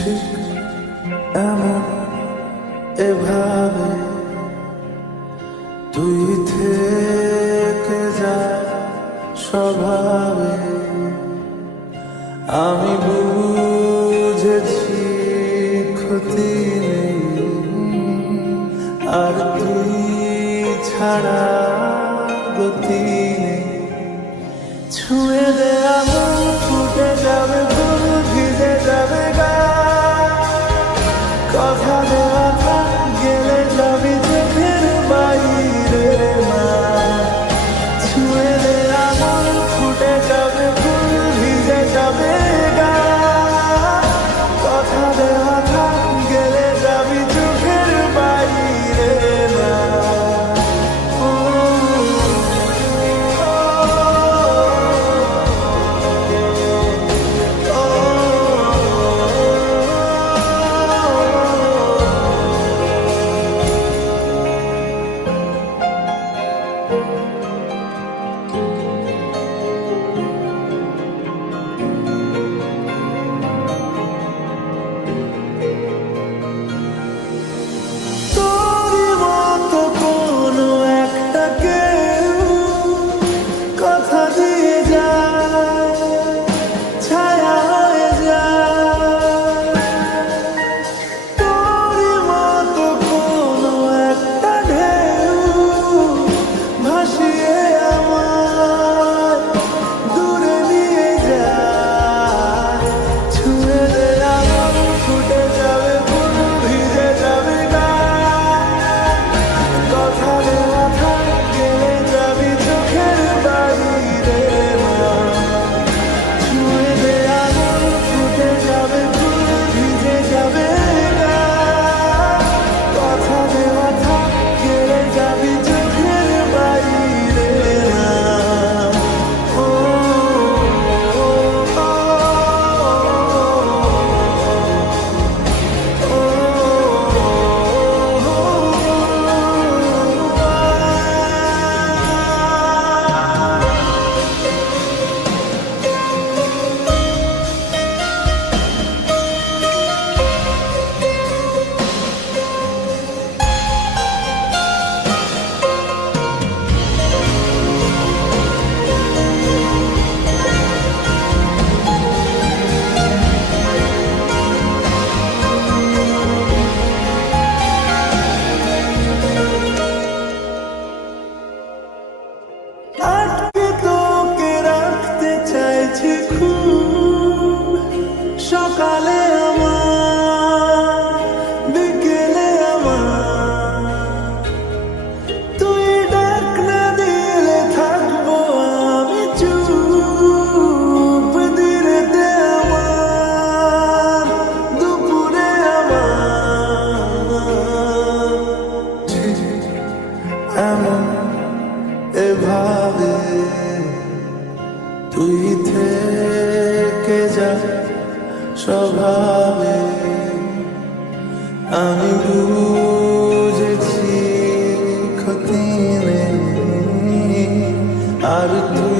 ঠিক এমন এভাবে তুই থেকে যা স্বভাবে। আমি বুঝেছি ক্ষতি নেই, আর তুই ছাড়া গতি নেই। ছুঁয়ে দে আগুন, ফুটে যাবে ফুল, ভিজে যাবে গা। কথা দেওয়া থাক, গেলে যাবি চোখের বাইরে না। ছুঁয়ে দে আগুন, ফুটে যাবে ফুল, ভিজে যাবে গা। কথা দেওয়া থাক, গেলে যাবি চোখের বাইরে না। সকালে আমার, বিকেলে আমার, তুই ডাক না দিলে থাকবো আমি চুপ। দিনেতে আমার, দুপুরে আমার, ঠিক এমন এভাবে তুই থেকে যা স্বভাবে। আমি বুঝেছি ক্ষতি নেই, আর তুই